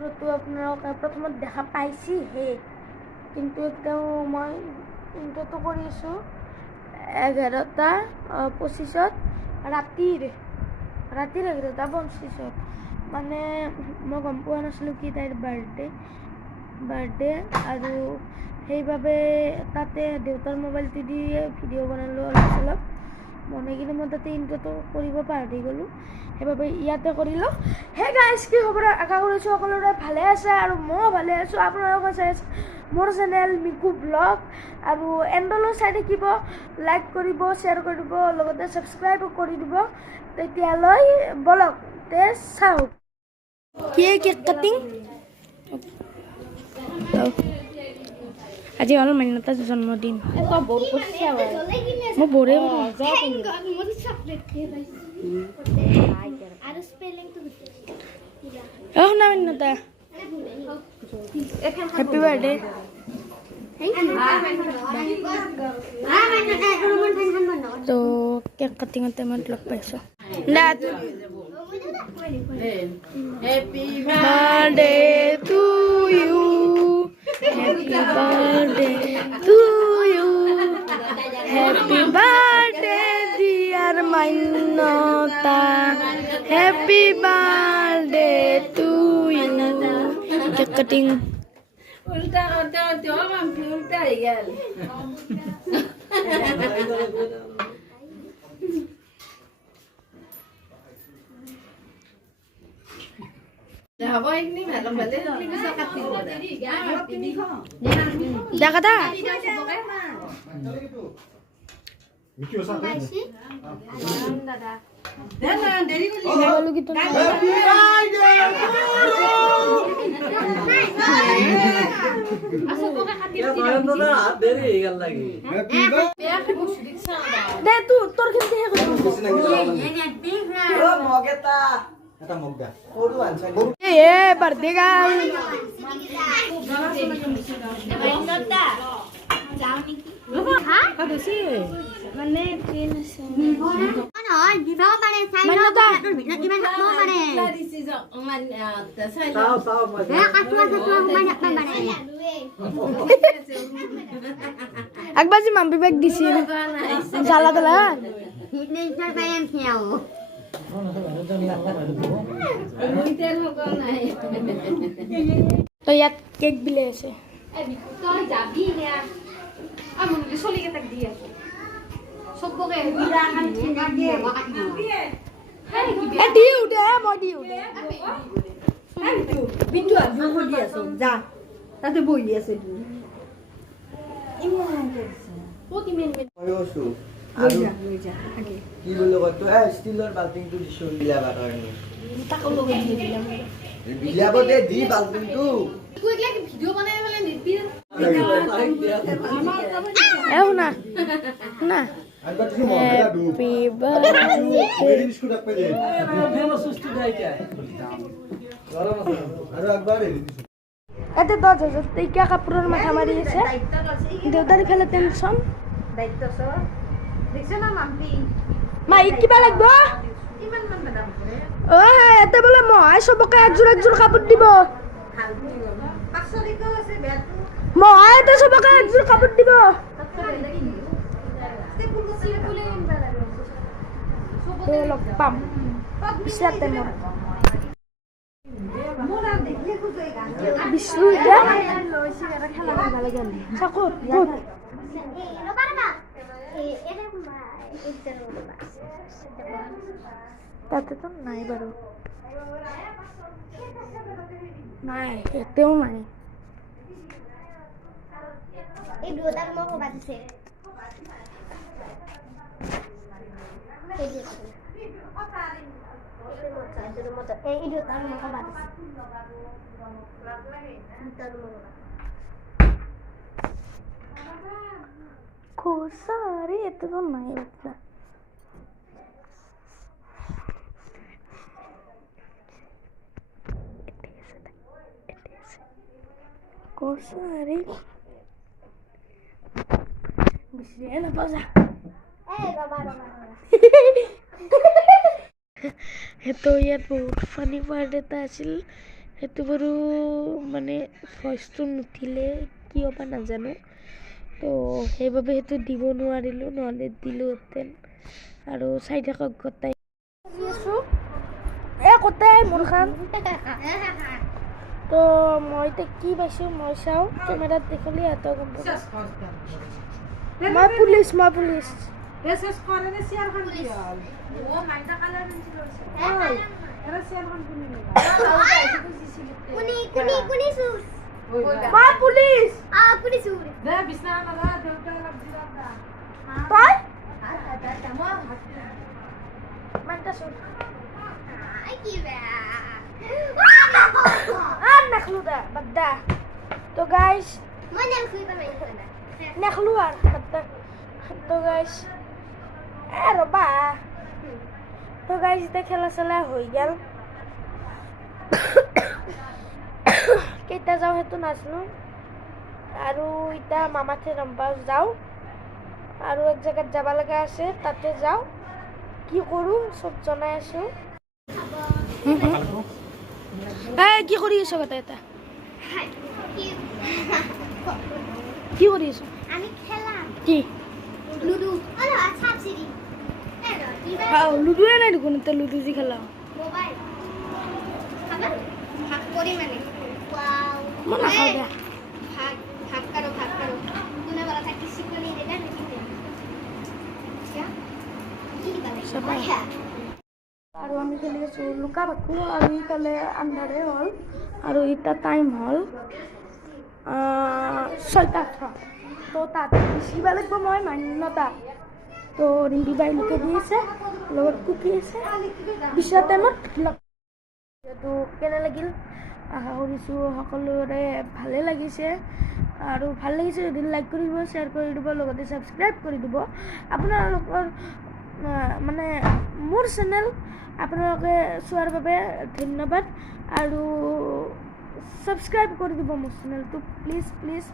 ইন্ট্ৰোটো আপনাৰা প্ৰথমত দেখা পাইছি হে কিন্তু একদম মই ইন্ট্ৰোটো কৰি আছো 11:25 ৰাতিৰ 11:25 মানে মই গম পোৱা নাছিলোঁ কি তাইৰ বাৰ্থডে আৰু সেইবাবে তাতে দেউতাৰ মোবাইলটো দি ভিডিঅ' বনালোঁ অলপ মনে কিনে মই তাতে ইন্ট্ৰটো কৰিব পাহৰি গ'লোঁ সেইবাবে ইয়াতে কৰিলোঁ হে গাইজ কি খবৰ আশা কৰিছোঁ সকলোৰে ভালে আছে আৰু মই ভালে আছোঁ আপোনালোকে চাই আছে মোৰ চেনেল মিকু ব্লগ আৰু এণ্ডলৈ চাই থাকিব লাইক কৰিব শ্বেয়াৰ কৰিব লগতে ছাবস্ক্ৰাইব কৰি দিব তেতিয়ালৈ বলক তে চাওক কেক কাটিং আজি হ'ল মান্যতাৰ জন্মদিন মই বৰে শুনা মান্যতা হেপী বাৰ্থডে তো কেক কাটিঙৰ টাইমত লগ পাইছোঁ Happy birthday to you. Happy birthday to you. Happy birthday dear Manyata. Happy birthday to you. Cake cutting. Ulta ya. Dakata. এটা মগ দা কোডু আনছা এ বার্থডে গাল মান্যতা যাও নেকি হ্যাঁ কদছি মানে ট্রেন আছে না দিবা পারে মান্যতা ইমান হাত মারে দিছি মান চাই চাও মজা এ কাটুয়া মানে পারে একবাজি মাম্পি ব্যাগ দিছি জালা দলা হিটনে চার পাইম খেও তো ইয়াত কেক বিলে আছে তই যাবি না আমুলি চলি কেটাক দি আছে সবকে বিৰা খান ঠেঙা দিয়ে এ দিউ দে মই দিউ দে বিটু আজু কৰি আছো যা তাতে বহি আছে ইমান কৰিছে পতি মেন আছো আৰু কি বলে কত এ ষ্টিলৰ বাল্টিংটো দিছো বিলাবা কাৰণে তাকো লগে দি দিলাম বিলাবতে দি বাল্টিংটো তুই একলা ভিডিও বনাই বলে নিপি এ শুনা শুনা আইবা তুমি মগলা দু হ্যাপি বার্থডে বিস্কুট আপে দে দেলো সুস্থ দাইকা গরম আছে আৰু একবাৰ হেৰি দিছো এতে 10,000 টাকা কাপড়ের মাথা মারি আছে দেউতারি ফেলে টেনশন দায়িত্ব সব দেখছ না মাম্পি মাই কিবা লাগব ইমান মান দাম করে ও হ্যাঁ এতে বলে মই সবকে একজোর কাপড় দিব ভাল দি 500 টাকা আছে বেতু মই এতে সবকে একজোর কাপড় দিব লগ পাম পিছলাতে মোরা দেখলে খুঁজে গান বিষ্ণু এটা লইছি এটা খেলা ভালো গেল সাকুত কুত no parma era তাতে তো নাই বাৰু নাই এতেও নাই এই দুটার মতো বাজছে এই দুটার মতো বাজছে কোসারি এতে তো নাই বাচ্চা কোসারি বিশিয়ে না পাজা তো ইয়াত বহুত ফানি পাৰ্ট এটা আছিল সেইটো বাৰু মানে ভইচটো নুঠিলে কিয় বা নাজানো, তো সেইবাবে সেইটো দিব নোৱাৰিলোঁ, নহ'লে দিলোঁহেঁতেন। আৰু চাই থাকক গোটাই আছোঁ গোটাই মোৰ খান। তো মই এতিয়া কি পাইছোঁ মই চাওঁ, কেমেৰাত দেখিলে সিহঁতক গম পাব। মই পুলিচ ৰেচেছ কৰে নে চেয়াৰখন কি হ'ল? মাইটা কালাৰ নিছিল হৈছে। এৰা চেয়াৰখন কিনি নিবা। কুনি চুৰ মই পুলিচ। কুনি চুৰ দে বিছনা মাৰা দেউতা অলপ জিৰাব দা। তই মানটা চোন কি বেয়া নাখলো দা বাদ দা। তো গাইজ মই নেলখুই পাই নাখলো আর বাদ দা। তো গাইজ রবা তো গাইজ এতিয়া খেলা চেলা হৈ গেল। কেইটা যাওঁ সেইটো নাজানো, আৰু এতিয়া মামাঠে ৰম্বা যাওঁ, আৰু এক জেগাত যাব লগা আছে তাতে যাওঁ। কি কৰোঁ চব জনাই আছোঁ। কি কৰি আছ গোটেই এটা কি কৰি আছ? আমি খেলা কি লুডু সাপসিডি লুডুৱে নাই দেখোন, এতিয়া লুডু যি খেলা মোবাইল খাবা ভাগ করি মানে ওয়াও মই নাখাওঁ দে। ভাগ ভাগ করো কোনে বলা থাকে শিখনি দেটা নাকি দে क्या কি বলে সবাই আৰু আমি খেলি আছোঁ লুকা ভাকু, আৰু ইফালে আন্ধাৰে হ'ল, আৰু এতিয়া টাইম হ'ল 6:18। তো তাত বিচিব লাগিব মই মান্যতা। তো ৰিম্পি বাই লুকে দি আছে, লগত কুকি আছে, বিচৰা টাইমত যিহেতু কেনে লাগিল আশা কৰিছোঁ সকলোৰে ভালে লাগিছে। আৰু ভাল লাগিছে যদি লাইক কৰিব, শ্বেয়াৰ কৰি দিব, লগতে ছাবস্ক্ৰাইব কৰি দিব। আপোনালোকৰ মানে মোৰ চেনেল আপোনালোকে চোৱাৰ বাবে ধন্যবাদ, আৰু ছাবস্ক্ৰাইব কৰি দিব মোৰ চেনেলটো প্লিজ।